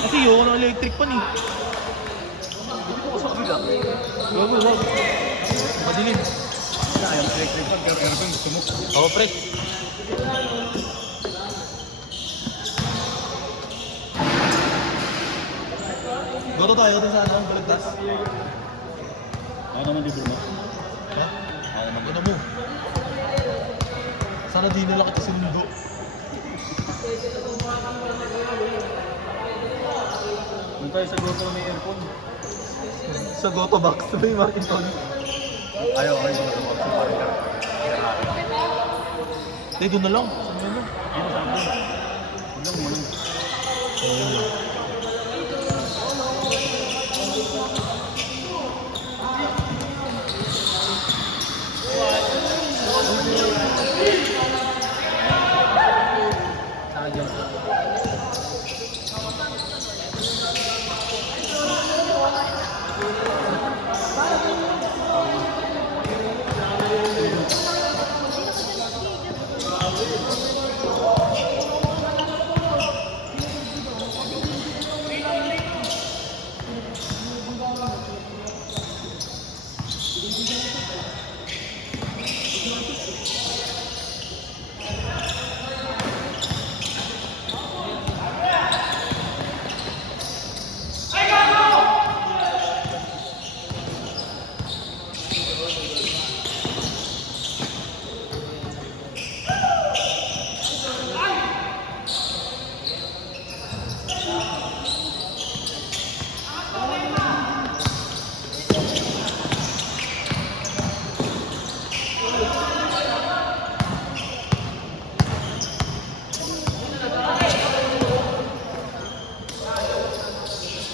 Kasi yun ang electric pan eh. Hindi ko sa kabila. Wag. Madilim. Ayaw sa electric fan, pero aircon gusto mo. Oo, pre. Goto tayo dun sa anong baligtas. Ako naman di Bruno. Ha? Ano mo? Sana di nila kita sinundo. Doon tayo sa goto na may aircon. Sa Goto Box, may Martin Ton. Ayaw sa goto box. Doon na lang. Saan yun? Dito sa akin. Huwag lang mo lang.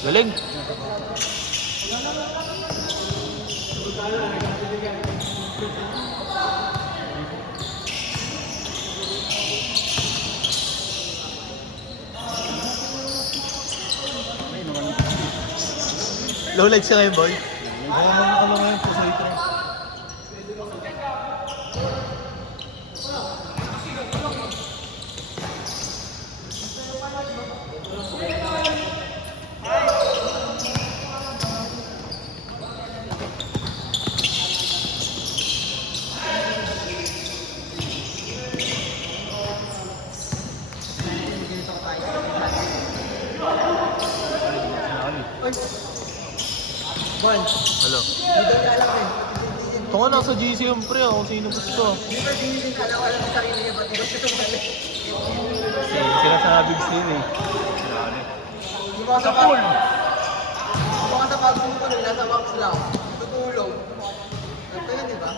Galing. Low light siya ngayon, boy. Oo, mga ka lang ngayon po sa ito. Bon, Hello. hindi daw niya alam eh. Ito nga nasa GC yung pre, kung sino gusto. Hindi ba din din alam sa sarili niya, ba't gusto ito balik? Sila sa Big Slim eh. Yung mga sa pool. Yung mga sa pag ko nila, nasa box lang. Tutulog. Ito yun, di ba?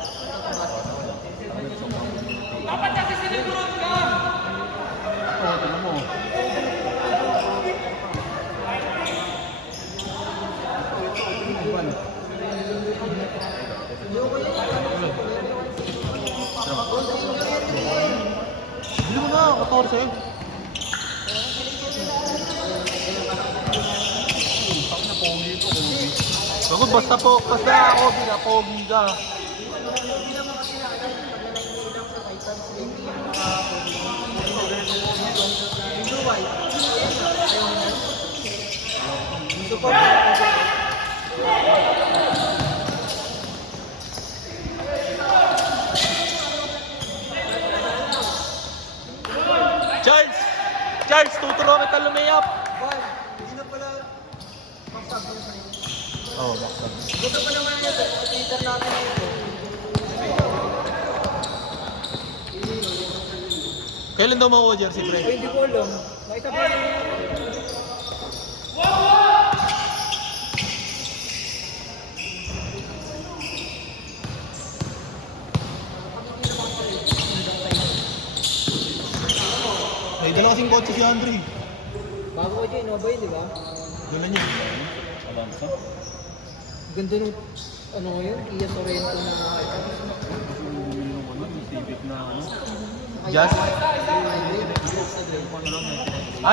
Dapat kasi sinigurot ka! Oo, tignan mo. Bili mo na, katawar sa'yo. Ako, basta ako, pinapogi ka. Charles, tuturo kita lumayap. Bon, hindi na pala magsabi na sa'yo. Oo, bakit? Gusto pa naman niya sa Twitter natin ito. Kailan daw makuha jersey, pre? Ay, hindi ko alam. Nakita ba yun? May dala kasing kotse si Andre. Bago ko dyan, Innova yun, di ba? Dala niya. Alansa. Ganda nung, ano ngayon, Kia Sorento na Bumili ng ano, yung Civic na ano. Jazz?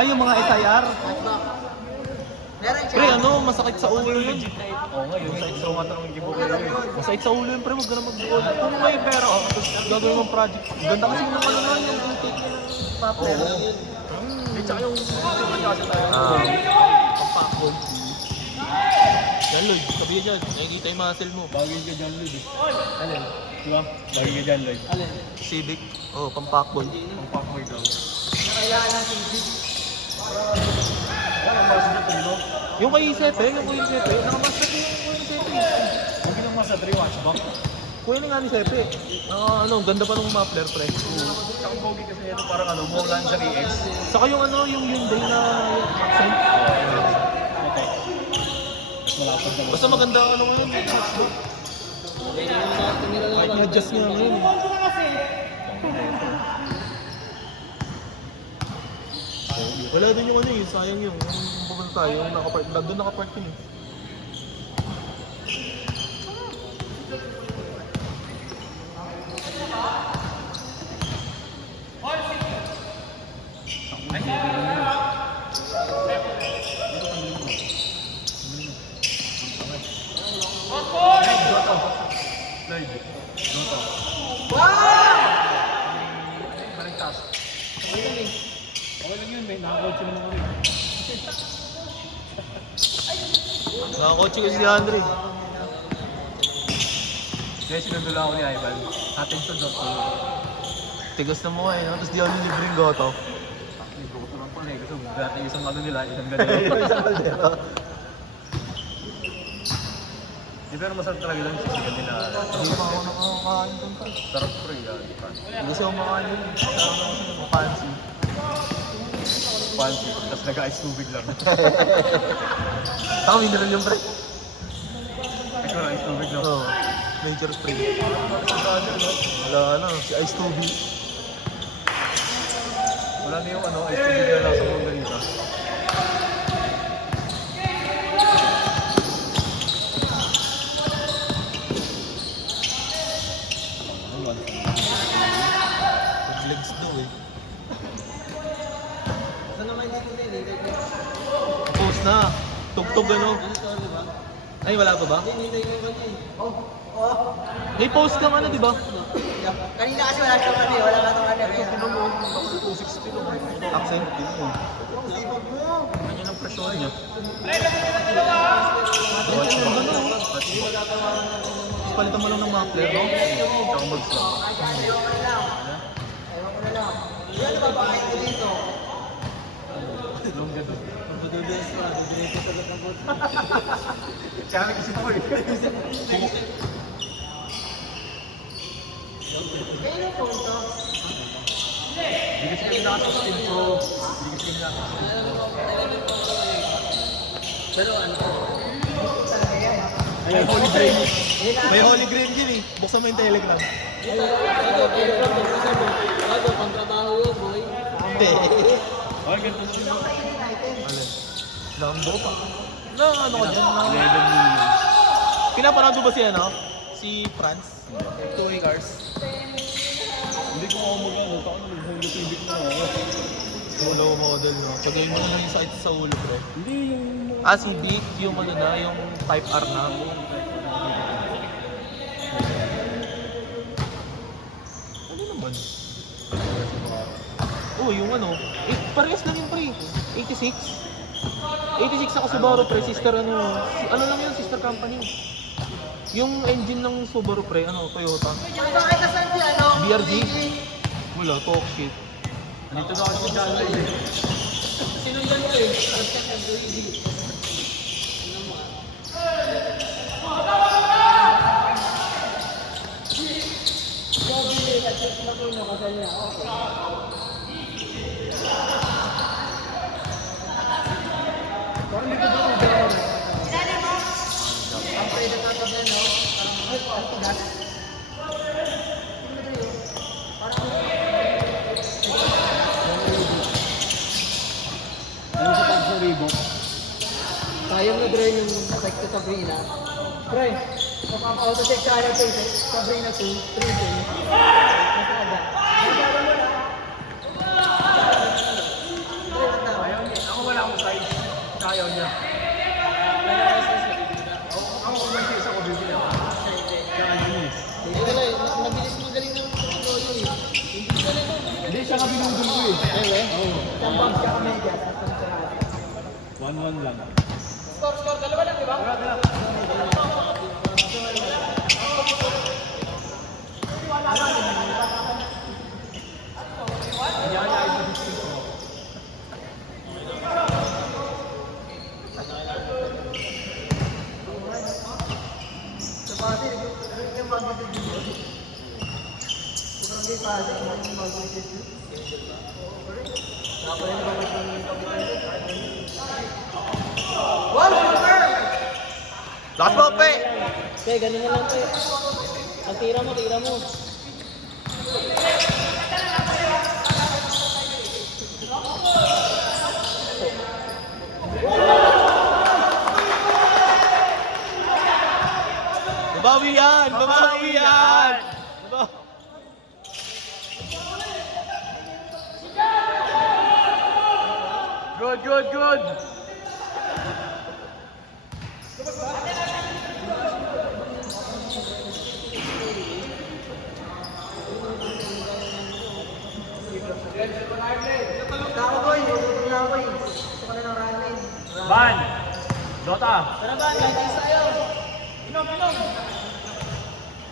Yung mga SIR. hatchback. Meron siya. Pre, ano, masakit sa ulo yun. Oo nga, yung sa isang matanong giveaway yun. Masakit sa ulo yun, pre, huwag ka na mag-goal. Kung may pera, gagawin mong project. Ganda kasi ng ano na yung intake niya ng Papler. Tsaka yung kasi tayo. Pampakbol. Yan, Lloyd. Sabihin dyan. Nakikita yung muscle mo. Bagay ka dyan, Lloyd. Alin? Diba? Bagay ka dyan, Lloyd. Alin? Civic. Oh, pampakbol. Ang packboy daw. Kailangan natin dito. Ano ang mas na ito, no? Yung kay Sepe, nakamaster ko yung Sepe. Huwag lang mas na 3 watch ba? Kuya ni nga ni Sepe. Ganda pa ng Muffler, pre. Tsaka pogi kasi ito parang ano, mo lingerie X. Saka yung yung Hyundai na yung accent. Okay. Mas malapad naman. Basta maganda ang ano ngayon, yung hatchback. Kahit na-adjust nga ngayon. Wala din yung sayang yung pupunta tayo, yung nakapark, doon nakapark yun eh. Lloyd. Noto. Baligtas. Okay lang yun, may nakakotse naman kami. Nakakotse kasi si Andre. Kaya sinundula ako ni Ivan. Atin sa Dotto. Tigas na mo no? Tapos di ako nilibreng goto. Libre ko lang pala eh. Kasi dati isang ano nila, isang ganito. Isang kaldero. Di pero masarap talaga lang sisigan nila. Hindi pa ako nakakakain doon pa. Sarap pre, yan. Hindi kasi ako makain yun. Kasama ko kasi mapansi. Fancy. Tapos nag-ice tubig lang. Tama, mineral yung pre. Ikaw na ice tubig lang. Oo. Nature spring. Wala si Ice Tubig. Wala na yung ice tubig na nasa mundo dito. Legs daw eh. Saan naman dito din? Post na. Tugtog Ano to, di ba? Ay, wala pa ba? Hindi ko kanya eh. Oh. May post kang di ba? Kanina kasi wala siyang ano eh. Wala ka itong ano eh. Tinan mo, 260 lang. Accent din yun. Sipag mo. Kanya ng pressure niya. Palitan mo lang ng muffler, no? Tsaka bags lang. Ayaw ko na lang. Ayaw ko na lang. Ano ba bakit ko dito? Longga doon. Madudulas pa. Madudulas ko sa gatapot. Kaya kasi po eh. Kailan po ito? Hindi kasi kami naka-16 Pro. Hindi kasi kami naka-16 Pro. Pero ano? May Holy Grail. May Holy Grail din eh. Buksan mo yung Telegram. Bago, pang trabaho yun, boy. Hindi. Okay, ganito na yun. Alin? Lambo pa. Na ano ka dyan? 11 million. Pinapanood mo ba si Franz? Two-way cars. Hindi ko ako mag-ano. Taka na mag-Honda Civic na ako. Solo model, no? Pagay mo na yung sakit sa ulo, bro. Hindi yung... Civic, yung yung Type R na. Ano naman? Oh, yung parehas lang yung pre. 86. 86 ako Subaru pre, sister ano lang yun, sister company. Yung engine ng Subaru pre, Toyota. Bakit nasan si ano? BRG? Wala, talk shit. Nandito na ako sa John Lloyd eh. Sinundan ko eh. Nag-check ng WD. Parang hindi ko ba yung John? Ang pwede na tabi, no? Parang tigas. Ano sa pag-Reebok? Sayang na drain yung effect ko Sabrina. Pre, mapapa-auto-check sa ayaw ko Sabrina 2, 3 day. Masada. Masada mo na. Ayaw niya. Ako wala akong size. Ayaw niya. Ako kung may size ako bibili ako. Kaya ano eh. Mabilis magaling ng Hindi, siya ka binudol ko eh. Anyway, Oo. isang box ka kami dyan. Tatlong sarado. 1-1 lang. Score, dalawa lang, di ba? Sa pati, yung mag-video dito. Sobrang di pati, yung mag-video dito. Dapat rin naman Wall, super! Lakas mo, pe! Pe, ganun na lang, pe. Ang tira mo, tira mo. Babawi yan! Babawi yan! Good. Ako, boy. Huwag na, boy. Gusto ko na ng running. Ban! Dota! Tara ba, guys, tayo.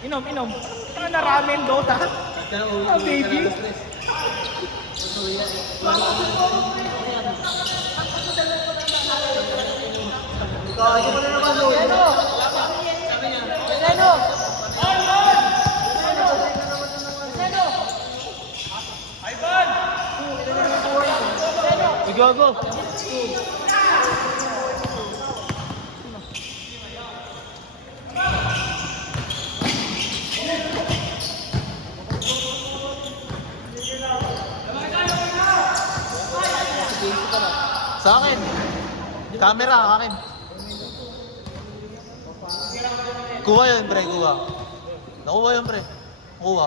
Inom. Ano na ramen, Dota? Ah, baby. Kaya mo na naman, boy. Gago! Sa akin. Camera, akin. Kuha yun, pre, kuha. Nakuha yun, pre. Kuha.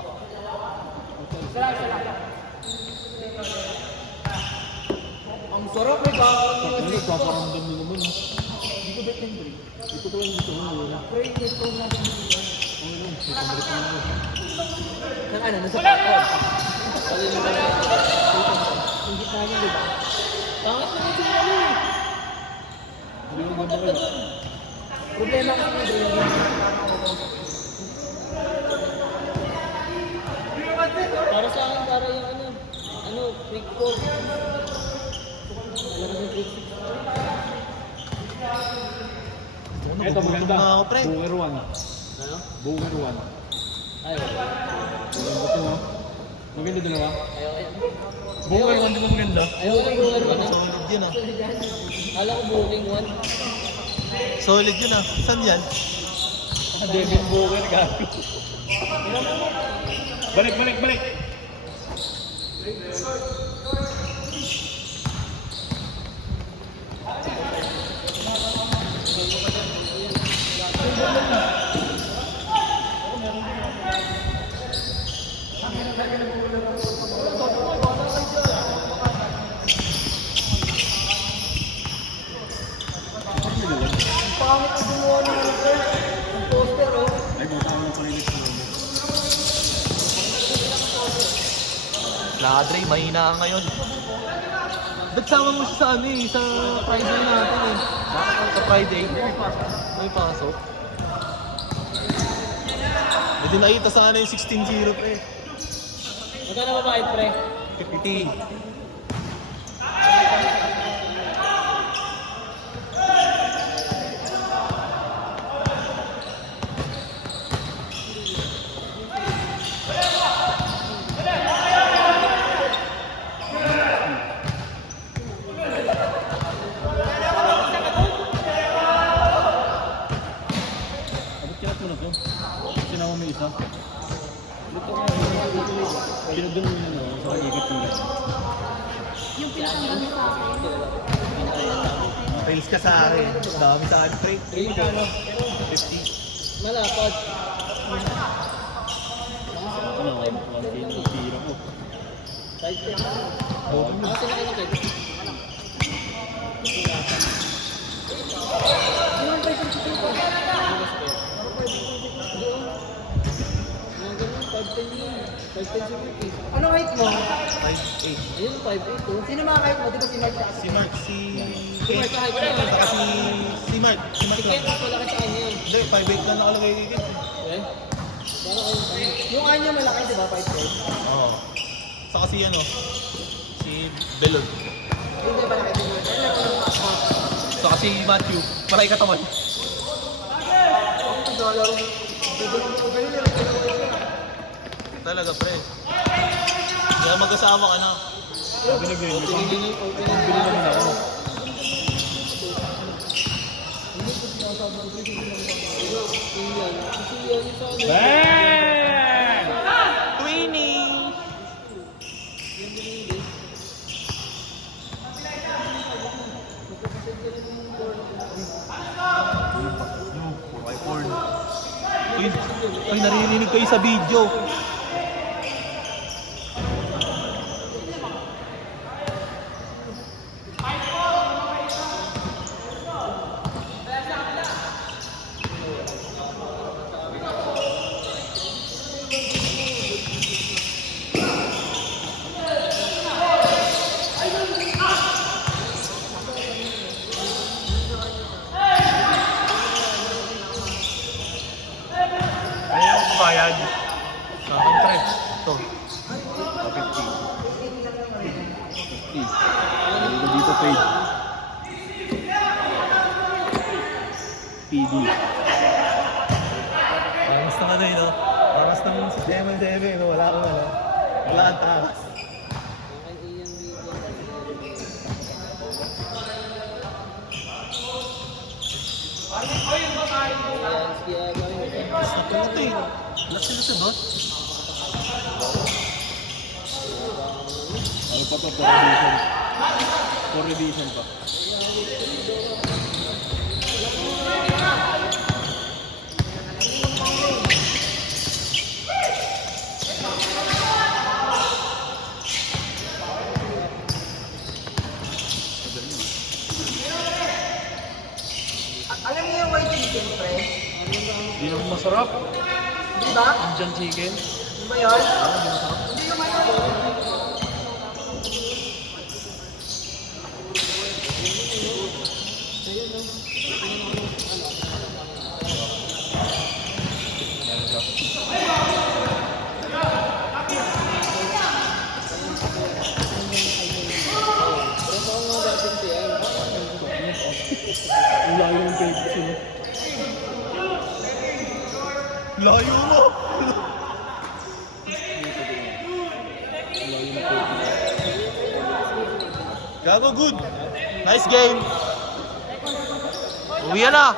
Ang sarap, may gagawin mo. Ano, paparamdam mo naman. Hindi ko bet yung break. Hindi ko tuwing gusto mo muna. Pre, ito na. Oo, may pambalik mo na. Nang ano, nasa pakot. Hindi na niya, di ba? Pangit naman sila ano eh. Hindi mo ganda kayo. Problema ko yung brain. Para sa akin, para yung freak core. Alam mo freak core. Ito maganda. Na ako, pre. Boomer 1. Ano? Boomer 1. Ayaw. Maganda to, no? Maganda dalawa. Ayaw. Boomer 1 di ba maganda? Ayaw ko yung ano. Solid yun, ah. Kala ko booking one. Solid yun, ah. Saan yan? David Boomer, gago. Balik! Pangit ang gumawa ng ang poster, oh. Ay, kung saan mo pa rin ito. Nakadre, mahina ka ngayon. Nagsama mo siya sa ano eh, sa Friday natin eh. Sa Friday. May pasok. Hindi nakita sa ano yung 16-0 pre. Magkano ba bayad, pre? 50. Abot kinat mo na to. Sinama mo isa. Pinagdun mo yun, no? Sa ikot mo na. Yung pinakang sa akin. Fails ka sa akin. Dami sa akin pre. 3 kano? 50. Malapad. Ano, 1K na tira ko. Side check. Bobo mo. Kasi nakinakit. Yung pa isang chicken pa. Yung ganun, 5-10 yun. 5'10 si Ricky. Anong height mo? 5'8". Ayun, 5'8 oh. Sino mga height mo? Di ba si Mark Jackson? Si Mark, si Si Mark sa height mo. Saka si Mark. Si Mark Si lang. Kate, wala ka sa kanya yun. Hindi, 5'8 lang nakalagay kay Kate. Eh? Parang ayun tayo. Yung kanya malaki, di ba? 5'10. Oo. Saka si ano, si Belod. Hindi ba nakita mo? Ayun, nagpapakak. Saka si Matthew, parang katawan. Ang naglalaro. Talaga, pre. Kaya mag-asawa ka na. Sabi ni Gwen, pambili namin ako. Bang! Twinning! Uy, ay naririnig kayo sa video. Ayaw ko bayad. Sa akin, pre. Ito. 50. Dito dito paid. PD. Paras ng ano yun, no? Paras ng sistema sa ebe, no? Wala akong ano. Wala kang takas. Basta po ito eh. Wala sila sa dot. Ano pa to? 4 revision. 4 revision pa. Alam niyo yung white chicken, pre? Hindi naman masarap. Di ba? Indian chicken. Di ba yun? Hindi naman yun. Ang layo ng cake sila. Layo mo! Gago, good! Nice game! Uwi na!